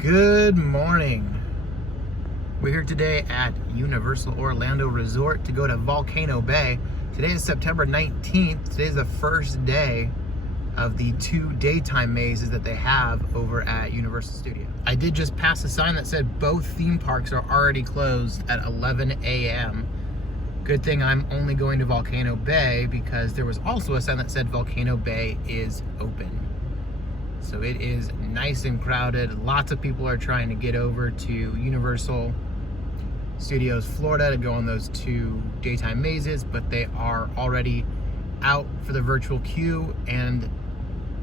Good morning. We're here today at Universal Orlando Resort to go to Volcano Bay. Today is September 19th. Today is the first day of the 2 daytime mazes that they have over at Universal Studios. I did just pass a sign that said both theme parks are already closed at 11 a.m. Good thing I'm only going to Volcano Bay because there was also a sign that said Volcano Bay is open. So it is nice and crowded. Lots of people are trying to get over to Universal Studios Florida to go on those 2 daytime mazes, but they are already out for the virtual queue, and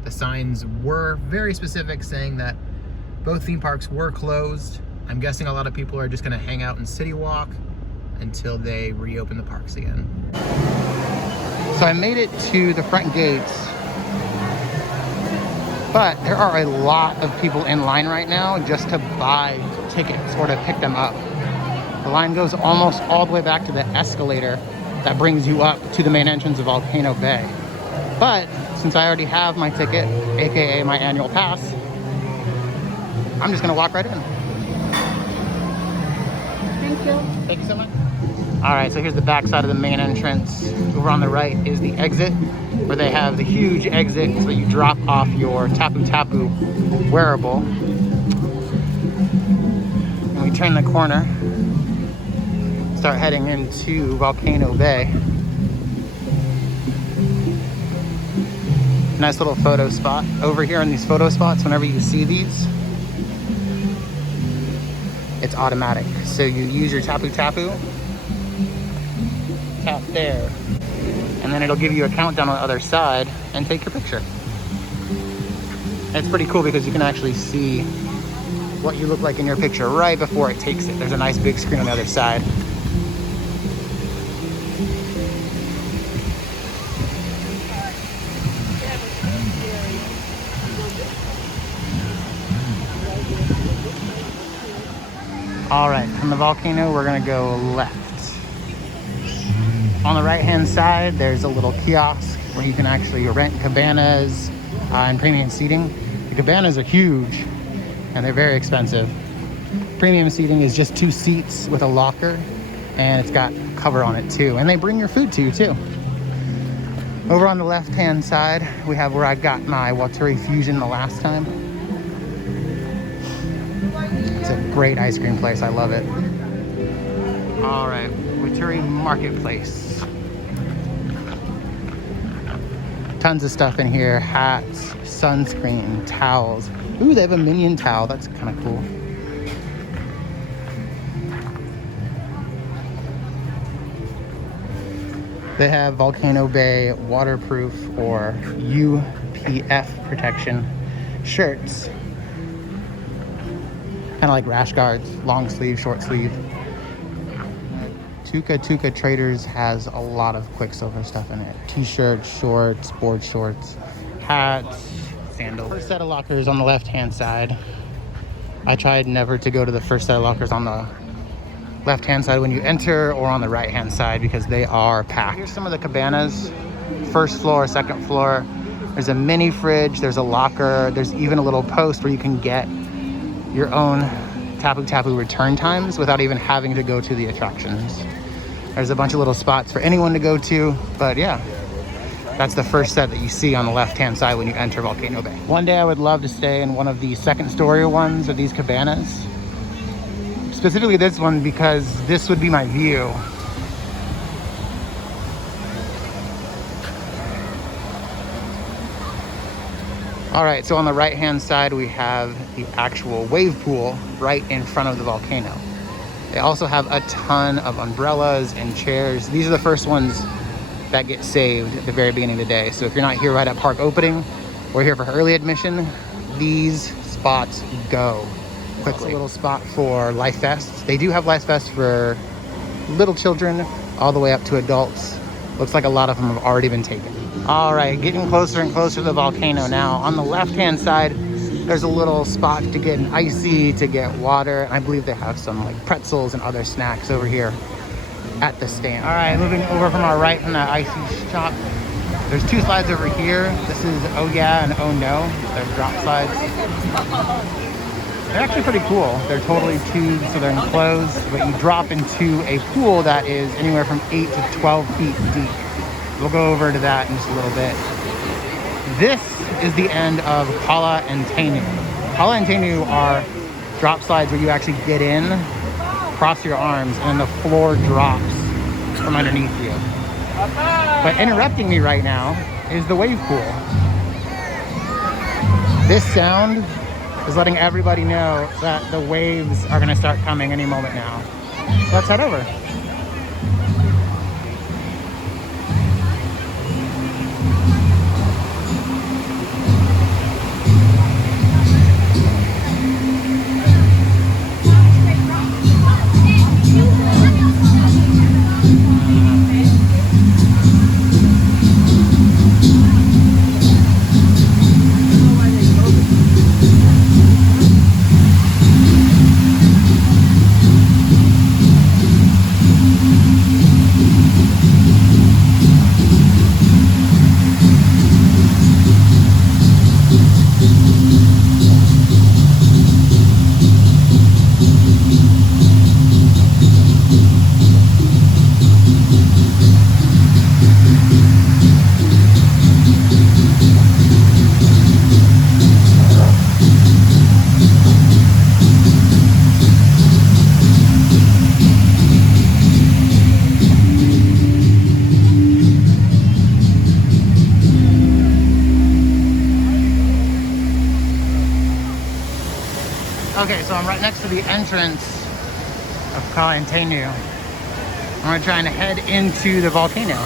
the signs were very specific saying that both theme parks were closed. I'm guessing a lot of people are just gonna hang out in City Walk until they reopen the parks again. So I made it to the front gates, but there are a lot of people in line right now just to buy tickets or to pick them up. The line goes almost all the way back to the escalator that brings you up to the main entrance of Volcano Bay. But since I already have my ticket, aka my annual pass, I'm just gonna walk right in. Thank you. Thank you so much. All right, so here's the back side of the main entrance. Over on the right is the exit, where they have the huge exit so that you drop off your Taputapu wearable. And we turn the corner, start heading into Volcano Bay. Nice little photo spot. Over here in these photo spots, whenever you see these, it's automatic. So you use your Taputapu, tap there, and then it'll give you a countdown on the other side and take your picture. It's pretty cool because you can actually see what you look like in your picture right before it takes it. There's a nice big screen on the other side. All right, from the volcano, we're gonna go left. On the right-hand side, there's a little kiosk where you can actually rent cabanas and premium seating. The cabanas are huge and they're very expensive. Premium seating is just 2 seats with a locker, and it's got cover on it too. And they bring your food to you too. Over on the left-hand side, we have where I got my Waturi Fusion the last time. It's a great ice cream place, I love it. All right, Waturi Marketplace. Tons of stuff in here, hats, sunscreen, towels. Ooh, they have a Minion towel, that's kind of cool. They have Volcano Bay waterproof or UPF protection shirts. Kind of like rash guards, long sleeve, short sleeve. Tuca Traders has a lot of Quicksilver stuff in it. T-shirts, shorts, board shorts, hats, sandals. First set of lockers on the left-hand side. I tried never to go to the first set of lockers on the left-hand side when you enter or on the right-hand side because they are packed. Here's some of the cabanas. First floor, second floor. There's a mini fridge, there's a locker, there's even a little post where you can get your own Taputapu return times without even having to go to the attractions. There's a bunch of little spots for anyone to go to, but yeah, that's the first set that you see on the left-hand side when you enter Volcano Bay. One day I would love to stay in one of the second-story ones of these cabanas. Specifically this one because this would be my view. All right, so on the right-hand side, we have the actual wave pool right in front of the volcano. They also have a ton of umbrellas and chairs. These are the first ones that get saved at the very beginning of the day. So if you're not here right at park opening or here for early admission, these spots go quickly. A little spot for Life Vests. They do have Life Vests for little children all the way up to adults. Looks like a lot of them have already been taken. All right, getting closer and closer to the volcano now. On the left-hand side, there's a little spot to get an icy, to get water. I believe they have some like pretzels and other snacks over here at the stand. All right, moving over from our right from that icy shop. There's 2 slides over here. This is Oh Yeah and Oh No. They're drop slides. They're actually pretty cool. They're totally tubed, so they're enclosed, but you drop into a pool that is anywhere from 8 to 12 feet deep. We'll go over to that in just a little bit. This is the end of Kala and Tainu. Kala and Tainu are drop slides where you actually get in, cross your arms, and the floor drops from underneath you. But interrupting me right now is the wave pool. This sound is letting everybody know that the waves are gonna start coming any moment now. So let's head over. Okay, so I'm right next to the entrance of Kala and Tainu. I'm gonna try and head into the volcano.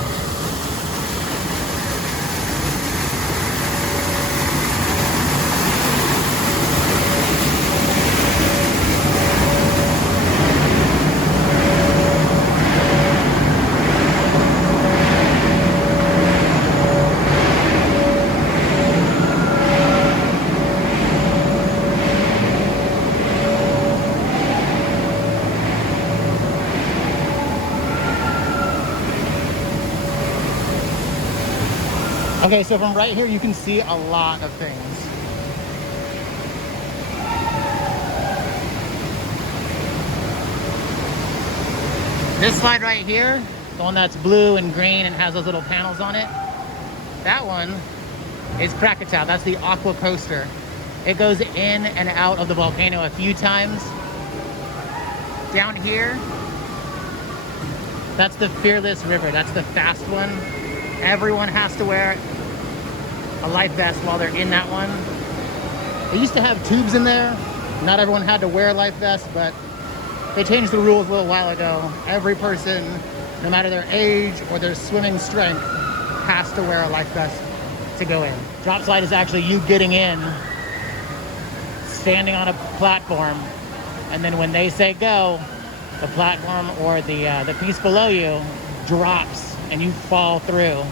Okay, so from right here, you can see a lot of things. This slide right here, the one that's blue and green and has those little panels on it, that one is Krakatau. That's the aqua coaster. It goes in and out of the volcano a few times. Down here, that's the Fearless River. That's the fast one. Everyone has to wear a life vest while they're in that one. They used to have tubes in there. Not everyone had to wear a life vest, but they changed the rules a little while ago. Every person, no matter their age or their swimming strength, has to wear a life vest to go in. Drop slide is actually you getting in, standing on a platform, and then when they say go, the platform or the piece below you drops and you fall through.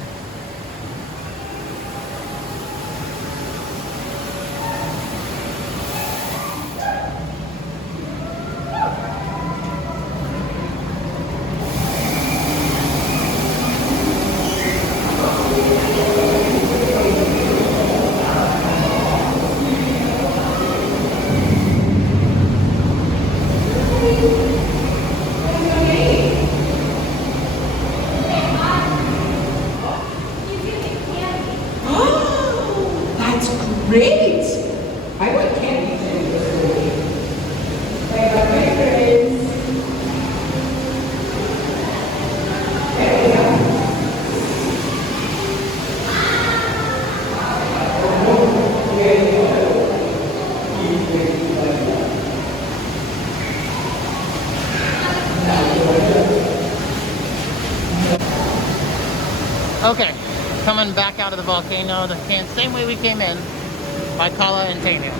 Great! I want candy. Okay, coming back out of the volcano the same way we came in, by Kala and Tainu.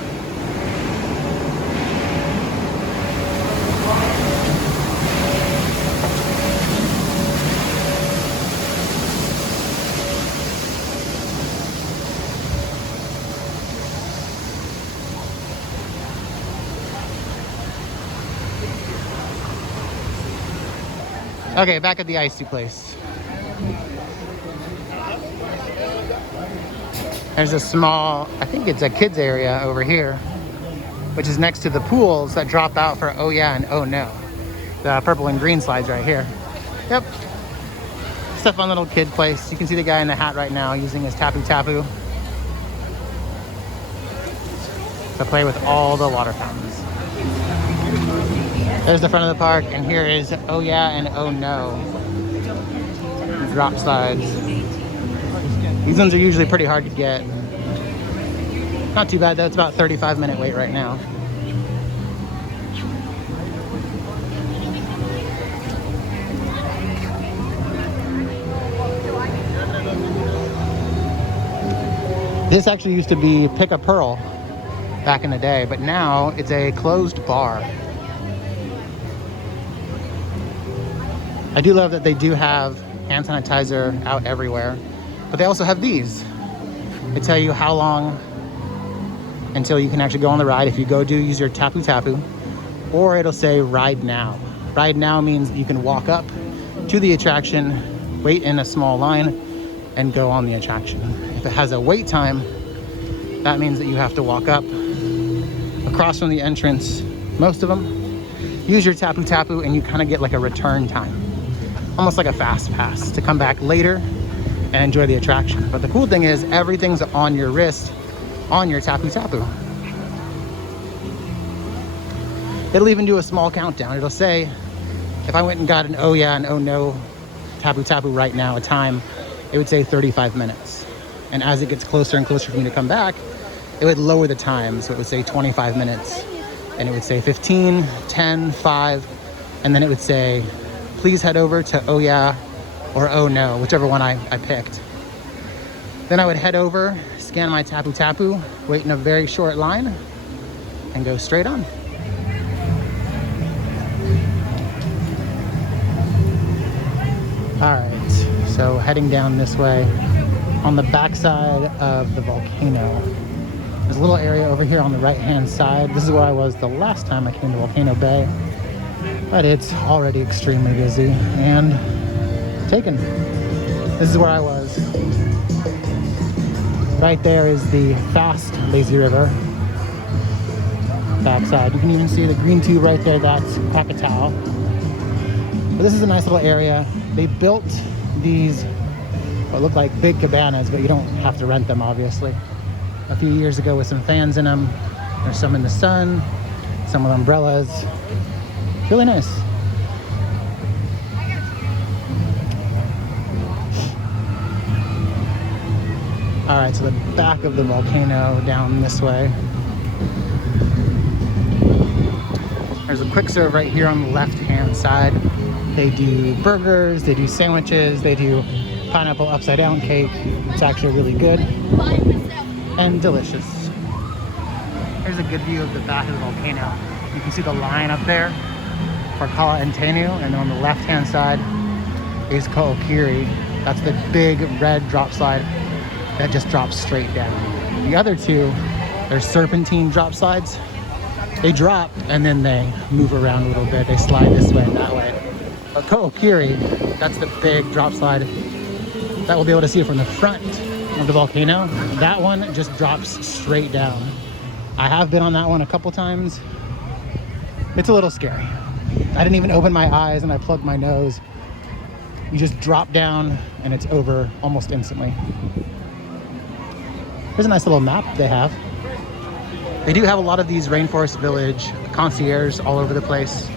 Okay, back at the icy place. There's a small, I think it's a kids area over here. which is next to the pools that drop out for Oh Yeah and Oh No. The purple and green slides right here. Yep. Just a fun little kid place. You can see the guy in the hat right now using his Taputapu to play with all the water fountains. There's the front of the park, and here is Oh Yeah and Oh No drop slides. These ones are usually pretty hard to get. Not too bad though, it's about 35-minute wait right now. This actually used to be Pick a Pearl back in the day, but now it's a closed bar. I do love that they do have hand sanitizer out everywhere, but they also have these. They tell you how long until you can actually go on the ride if you use your Taputapu, or it'll say ride now. Ride now means you can walk up to the attraction, wait in a small line, and go on the attraction. If it has a wait time, that means that you have to walk up across from the entrance. Most of them use your Taputapu and you kind of get like a return time, almost like a fast pass to come back later and enjoy the attraction. But the cool thing is everything's on your wrist on your Taputapu. It'll even do a small countdown. It'll say, if I went and got an Oh Yeah and Oh No Taputapu right now, a time, it would say 35 minutes. And as it gets closer and closer for me to come back, it would lower the time. So it would say 25 minutes, and it would say 15, 10, 5, and then it would say, please head over to Oh Yeah or Oh No, whichever one I picked. Then I would head over, scan my Taputapu, wait in a very short line, and go straight on. All right, so heading down this way on the backside of the volcano. There's a little area over here on the right-hand side. This is where I was the last time I came to Volcano Bay, but it's already extremely busy and taken. This is where I was. Right there is the fast lazy river. Backside, you can even see the green tube right there. That's Krakatoa. But this is a nice little area. They built these what look like big cabanas, but you don't have to rent them, obviously. A few years ago with some fans in them. There's some in the sun, some with umbrellas. Really nice. All right, so the back of the volcano down this way. There's a quick serve right here on the left-hand side. They do burgers, they do sandwiches, they do pineapple upside down cake. It's actually really good and delicious. Here's a good view of the back of the volcano. You can see the line up there for Kala and Tenu, and then on the left-hand side is Ko'okiri. That's the big red drop slide that just drops straight down. The other two, they're serpentine drop slides. They drop and then they move around a little bit. They slide this way and that way. But Ko'okiri, that's the big drop slide that we'll be able to see from the front of the volcano. That one just drops straight down. I have been on that one a couple times. It's a little scary. I didn't even open my eyes and I plugged my nose. You just drop down and it's over almost instantly. There's a nice little map they have. They do have a lot of these Rainforest Village concierges all over the place.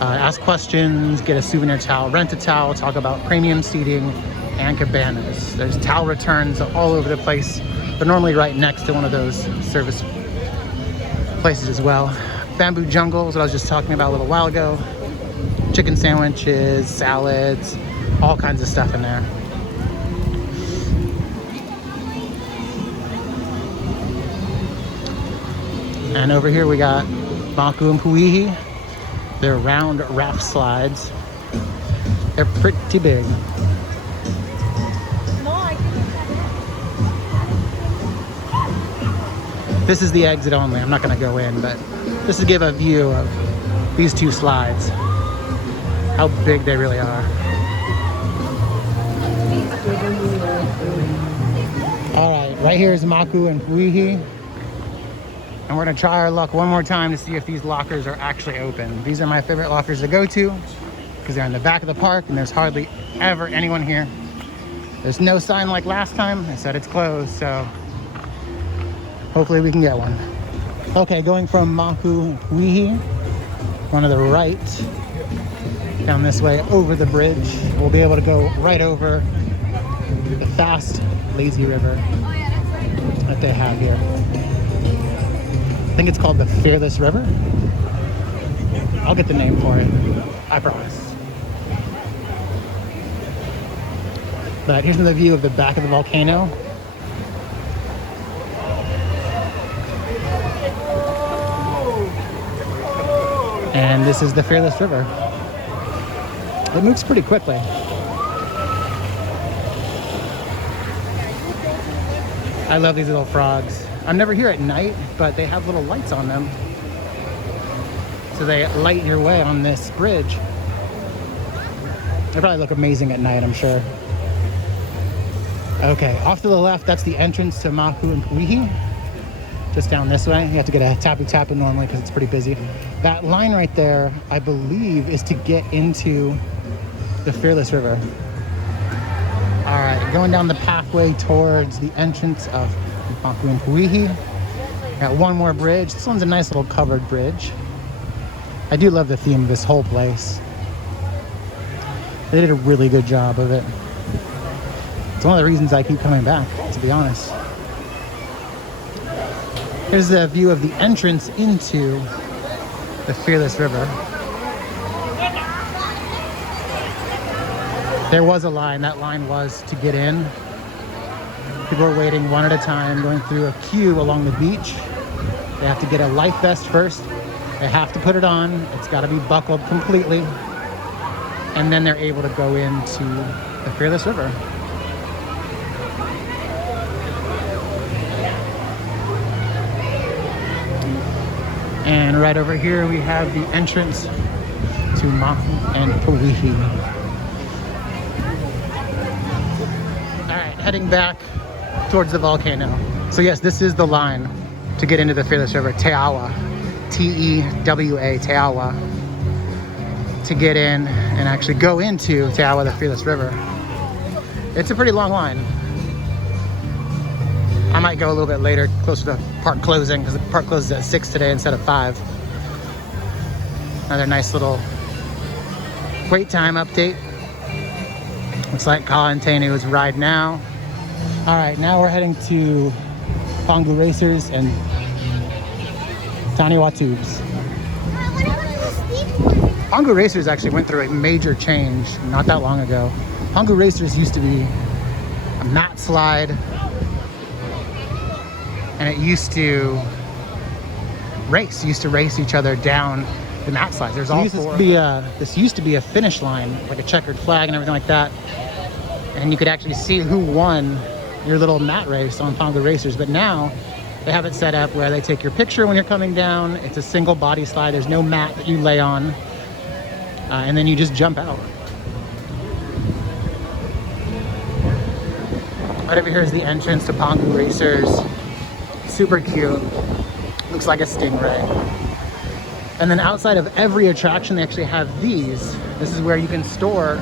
Ask questions, get a souvenir towel, rent a towel, talk about premium seating and cabanas. There's towel returns all over the place. They're normally right next to one of those service places as well. Bamboo jungle is what I was just talking about a little while ago. Chicken sandwiches, salads, all kinds of stuff in there. And over here we got Maku and Puihi. They're round raft slides. They're pretty big. This is the exit only. I'm not gonna go in, but just to give a view of these two slides, how big they really are. All right, right here is Maku and Puihi. And we're gonna try our luck one more time to see if these lockers are actually open. These are my favorite lockers to go to because they're in the back of the park and there's hardly ever anyone here. There's no sign like last time. They said it's closed, so hopefully we can get one. Okay, going from Pangu Racers, one to the right, down this way over the bridge. We'll be able to go right over the fast, lazy river that they have here. I think it's called the Fearless River. I'll get the name for it, I promise. But here's the view of the back of the volcano. And this is the Fearless River. It moves pretty quickly. I love these little frogs. I'm never here at night, but they have little lights on them. So they light your way on this bridge. They probably look amazing at night, I'm sure. Okay, off to the left, that's the entrance to Pangu Racers. Just down this way. You have to get a Taputapu normally because it's pretty busy. That line right there, I believe, is to get into the Fearless River. All right, going down the pathway towards the entrance of Pangu Racers. Got one more bridge. This one's a nice little covered bridge. I do love the theme of this whole place. They did a really good job of it. It's one of the reasons I keep coming back, to be honest. Here's the view of the entrance into the Fearless River. There was a line. That line was to get in. People are waiting one at a time, going through a queue along the beach. They have to get a life vest first. They have to put it on. It's got to be buckled completely. And then they're able to go into the Fearless River. And right over here we have the entrance to Pangu Racers. Alright, heading back towards the volcano. So yes, this is the line to get into the Fearless River, Taawa. T-E-W-A, Taawa. To get in and actually go into Taawa, the Fearless River. It's a pretty long line. I might go a little bit later, closer to park closing, because the park closes at 6 today instead of 5. Another nice little wait time update. Looks like Kalantenu is ride now. All right, now we're heading to Pangu Racers and Taniwa Tubes. Pangu Racers actually went through a major change not that long ago. Pangu Racers used to be a mat slide, and it used to race each other down the mat slides. There's all four. This used to be a finish line, like a checkered flag and everything like that. And you could actually see who won your little mat race on Pangu Racers. But now they have it set up where they take your picture when you're coming down. It's a single body slide. There's no mat that you lay on. And then you just jump out. Right over here is the entrance to Pangu Racers. Super cute. Looks like a stingray. And then outside of every attraction, they actually have these. This is where you can store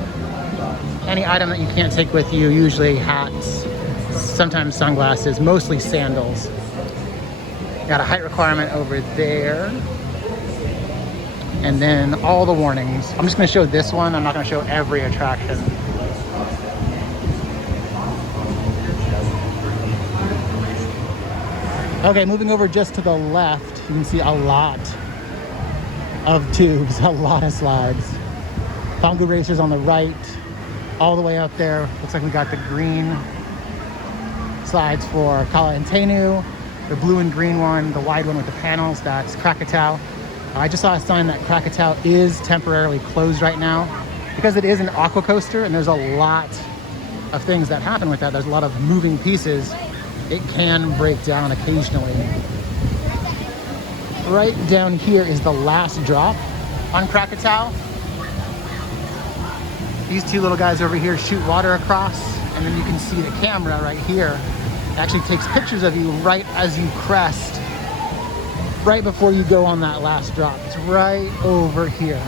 any item that you can't take with you, usually hats, sometimes sunglasses, mostly sandals. Got a height requirement over there. And then all the warnings. I'm just gonna show this one. I'm not gonna show every attraction. Okay, moving over just to the left, you can see a lot of tubes, a lot of slides. Pangu Racers on the right, all the way up there. Looks like we got the green slides for Kalantenu, the blue and green one, the wide one with the panels, that's Krakatau. I just saw a sign that Krakatau is temporarily closed right now because it is an aqua coaster and there's a lot of things that happen with that. There's a lot of moving pieces. It can break down occasionally. Right down here is the last drop on Krakatau. These two little guys over here shoot water across, and then you can see the camera right here. It actually takes pictures of you right as you crest right before you go on that last drop. It's right over here.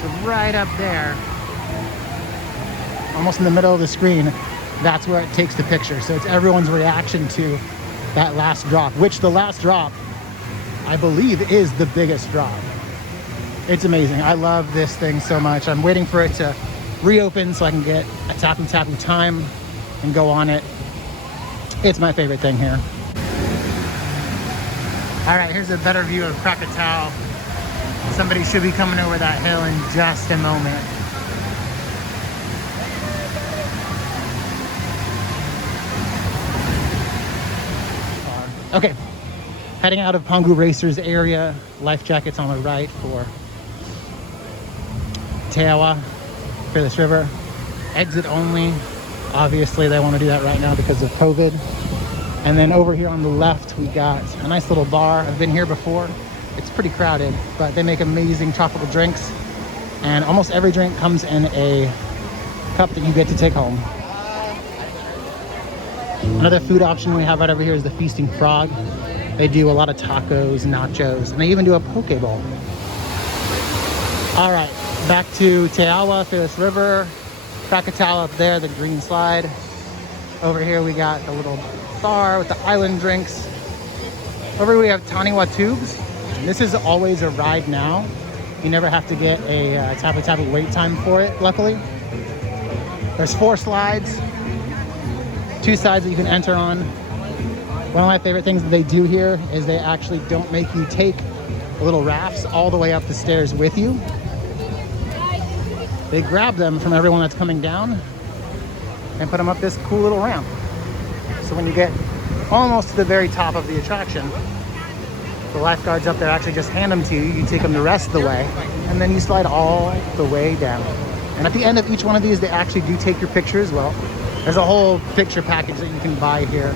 So right up there, almost in the middle of the screen, that's where it takes the picture. So it's everyone's reaction to that last drop, which the last drop, I believe, is the biggest drop. It's amazing. I love this thing so much. I'm waiting for it to reopen so I can get a Taputapu time and go on it. It's my favorite thing here. All right, here's a better view of Krakatau. Somebody should be coming over that hill in just a moment. Okay, heading out of Pangu Racers area. Life jackets on the right for Taawa, Fearless River. Exit only. Obviously, they want to do that right now because of COVID. And then over here on the left, we got a nice little bar. I've been here before. It's pretty crowded, but they make amazing tropical drinks. And almost every drink comes in a cup that you get to take home. Another food option we have right over here is the Feasting Frog. They do a lot of tacos, nachos, and they even do a poke bowl. All right, back to Taawa, Fearless River. Krakatau up there, the green slide. Over here we got the little bar with the island drinks. Over here we have Taniwa tubes. This is always a ride now. You never have to get a Taputapu wait time for it, luckily. There's 4 slides, 2 sides that you can enter on. One of my favorite things that they do here is they actually don't make you take little rafts all the way up the stairs with you. They grab them from everyone that's coming down and put them up this cool little ramp. So when you get almost to the very top of the attraction, the lifeguards up there actually just hand them to you. You take them the rest of the way, and then you slide all the way down. And at the end of each one of these, they actually do take your picture as well. There's a whole picture package that you can buy here.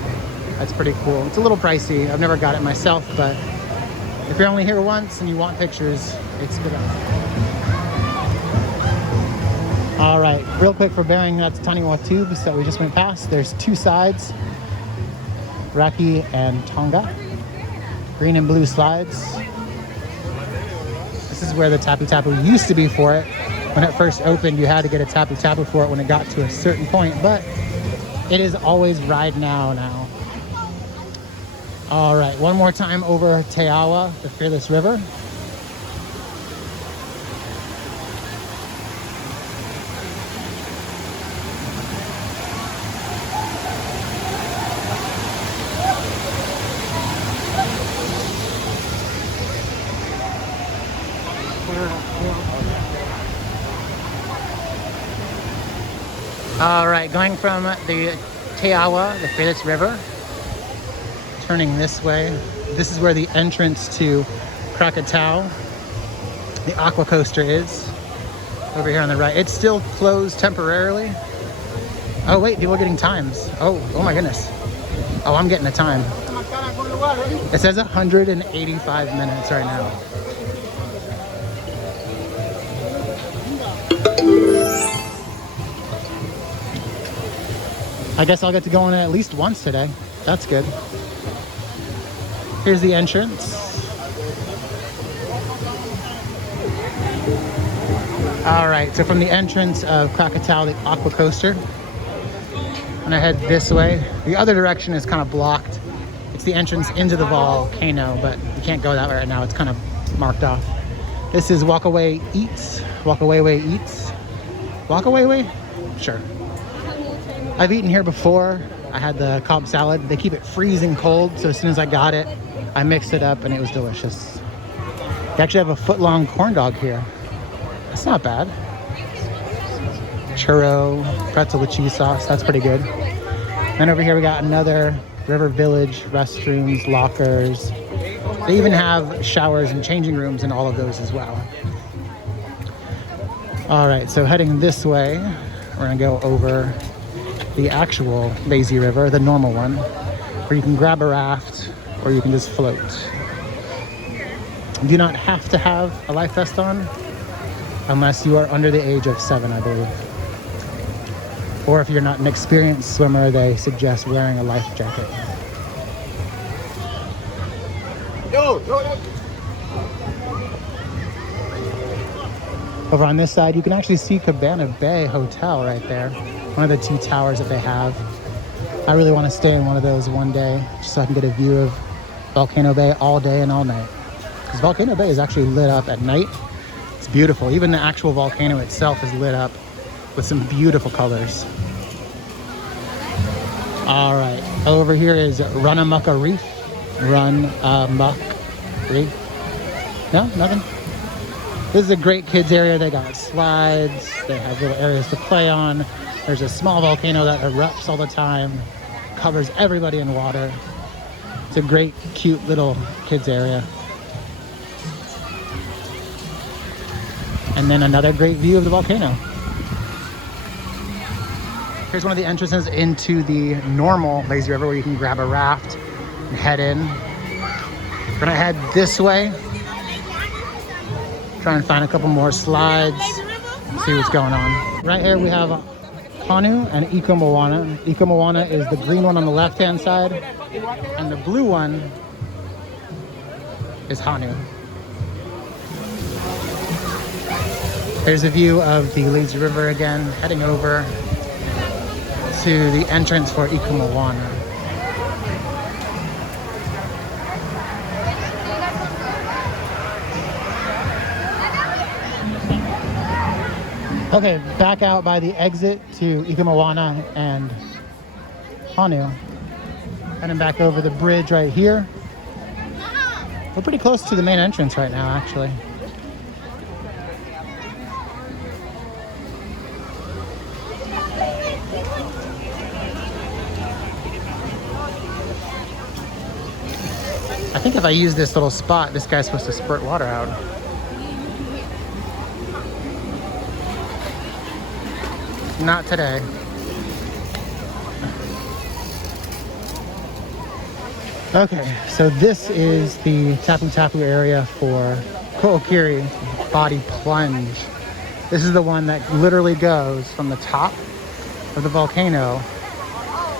That's pretty cool. It's a little pricey. I've never got it myself, but if you're only here once and you want pictures, it's good. All right, real quick for bearing, that's Taniwa tubes that we just went past. There's 2 sides, Raki and Tonga. Green and blue slides. This is where the Taputapu used to be for it. When it first opened, you had to get a Taputapu for it when it got to a certain point, but it is always ride now. All right, one more time over Taawa, the Fearless River. All right, going from the Taawa, the Fearless River, turning this way. This is where the entrance to Krakatau, the aqua coaster, is. Over here on the right. It's still closed temporarily. Oh wait, people are getting times. Oh my goodness. Oh, I'm getting a time. It says 185 minutes right now. I guess I'll get to go on it at least once today. That's good. Here's the entrance. All right, so from the entrance of Krakatau, the aqua coaster, and I head this way. The other direction is kind of blocked. It's the entrance into the volcano, but you can't go that way right now. It's kind of marked off. This is Walkaway Eats. Walkaway Way Eats. Walkaway Way? Sure. I've eaten here before. I had the Cobb salad. They keep it freezing cold, so as soon as I got it, I mixed it up and it was delicious. They actually have a foot-long corn dog here. That's not bad. Churro, pretzel with cheese sauce. That's pretty good. And over here we got another River Village, restrooms, lockers. They even have showers and changing rooms in all of those as well. All right, so heading this way, we're gonna go over the actual lazy river, the normal one, where you can grab a raft or you can just float. You do not have to have a life vest on unless you are under the age of 7, I believe. Or if you're not an experienced swimmer, they suggest wearing a life jacket. No. Over on this side, you can actually see Cabana Bay Hotel right there. One of the 2 towers that they have. I really want to stay in one of those one day, just so I can get a view of Volcano Bay all day and all night. Because Volcano Bay is actually lit up at night. It's beautiful. Even the actual volcano itself is lit up with some beautiful colors. All right, over here is Runamucka Reef. Runamuck Reef. No, nothing. This is a great kids area. They got slides. They have little areas to play on. There's a small volcano that erupts all the time, covers everybody in water. It's a great, cute little kids area. And then another great view of the volcano. Here's one of the entrances into the normal lazy river where you can grab a raft and head in. We're gonna head this way. Try and find a couple more slides, see what's going on. Right here we have Hanu and Ika Moana. Ika Moana is the green one on the left-hand side, and the blue one is Hanu. There's a view of the lazy river again, heading over to the entrance for Ika Moana. Okay, back out by the exit to Ika Moana and Hanu. Heading back over the bridge right here. We're pretty close to the main entrance right now, actually. I think if I use this little spot, this guy's supposed to spurt water out. Not today. Okay, so this is the Taputapu area for Ko'okiri Body Plunge. This is the one that literally goes from the top of the volcano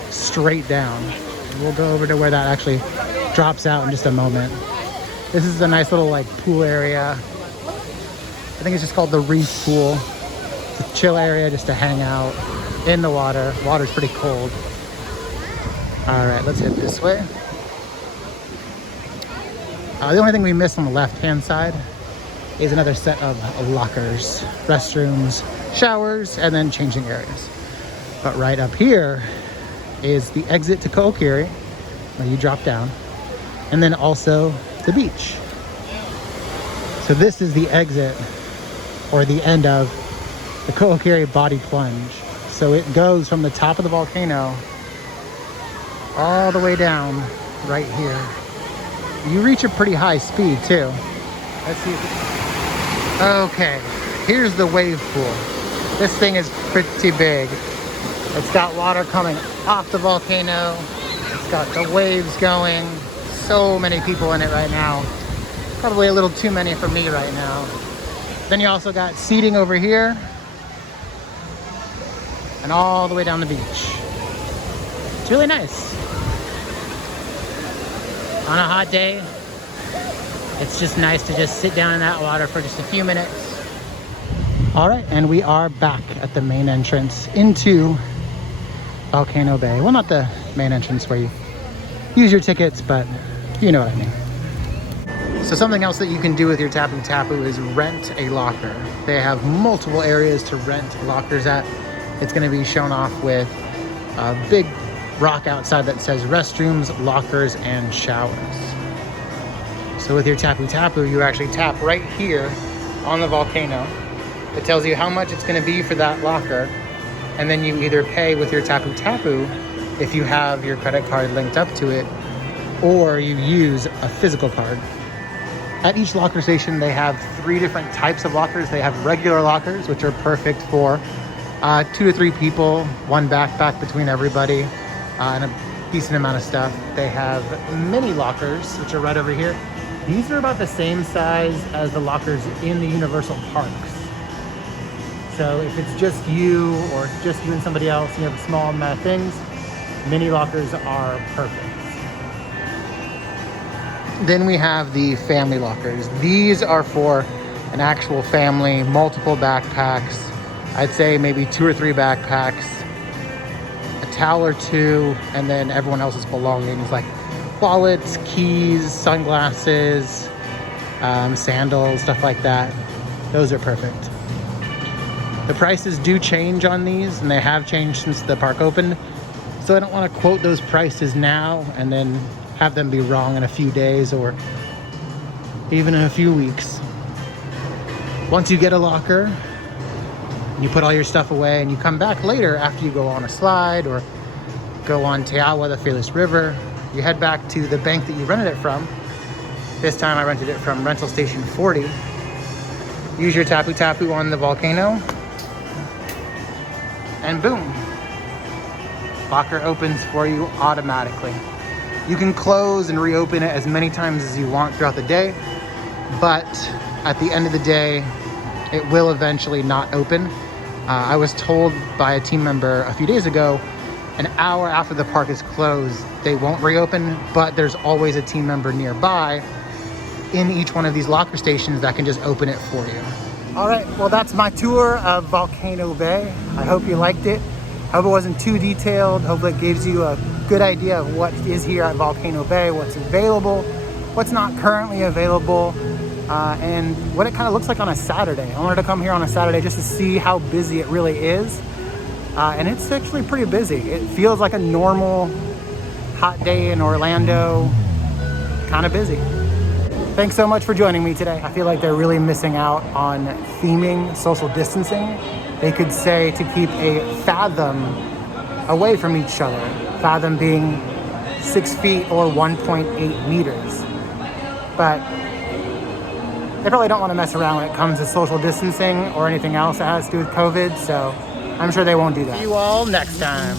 straight down. We'll go over to where that actually drops out in just a moment. This is a nice little like pool area. I think it's just called the Reef Pool. It's a chill area just to hang out in the water. Water's pretty cold. All right, let's head this way. The only thing we missed on the left-hand side is another set of lockers, restrooms, showers, and then changing areas. But right up here is the exit to Ko'okiri, where you drop down, and then also the beach. So this is the exit, or the end of the Ko'okiri Body Plunge. So it goes from the top of the volcano all the way down right here. You reach a pretty high speed too. Let's see. Okay, here's the wave pool. This thing is pretty big. It's got water coming off the volcano. It's got the waves going. So many people in it right now. Probably a little too many for me right now. Then you also got seating over here and all the way down the beach. It's really nice. On a hot day, it's just nice to just sit down in that water for just a few minutes. All right, and we are back at the main entrance into Volcano Bay. Well, not the main entrance where you use your tickets, but you know what I mean. So something else that you can do with your Taputapu is rent a locker. They have multiple areas to rent lockers at. It's gonna be shown off with a big rock outside that says restrooms, lockers, and showers. So with your Taputapu, you actually tap right here on the volcano. It tells you how much it's gonna be for that locker, and then you either pay with your Taputapu if you have your credit card linked up to it, or you use a physical card. At each locker station, they have 3 different types of lockers. They have regular lockers, which are perfect for 2 to 3 people, 1 backpack between everybody, and a decent amount of stuff. They have mini lockers, which are right over here. These are about the same size as the lockers in the Universal parks. So if it's just you, or it's just you and somebody else, you have a small amount of things, mini lockers are perfect. Then we have the family lockers. These are for an actual family, multiple backpacks. I'd say maybe 2 or 3 backpacks, a towel or 2, and then everyone else's belongings like wallets, keys, sunglasses, sandals, stuff like that. Those are perfect. The prices do change on these, and they have changed since the park opened. So I don't want to quote those prices now and then have them be wrong in a few days or even in a few weeks. Once you get a locker, you put all your stuff away and you come back later after you go on a slide or go on Taawa, the Fearless River. You head back to the bank that you rented it from. This time I rented it from rental station 40. Use your Taputapu on the volcano. And boom. Locker opens for you automatically. You can close and reopen it as many times as you want throughout the day, but at the end of the day, it will eventually not open. I was told by a team member a few days ago, an hour after the park is closed, they won't reopen, but there's always a team member nearby in each one of these locker stations that can just open it for you. All right, well, that's my tour of Volcano Bay. I hope you liked it. Hope it wasn't too detailed. Hope it gives you a good idea of what is here at Volcano Bay, what's available, what's not currently available, and what it kind of looks like on a Saturday. I wanted to come here on a Saturday just to see how busy it really is. And it's actually pretty busy. It feels like a normal hot day in Orlando, kind of busy. Thanks so much for joining me today. I feel like they're really missing out on theming social distancing. They could say to keep a fathom away from each other. Fathom being 6 feet or 1.8 meters. But they probably don't want to mess around when it comes to social distancing or anything else that has to do with COVID, so I'm sure they won't do that. See you all next time.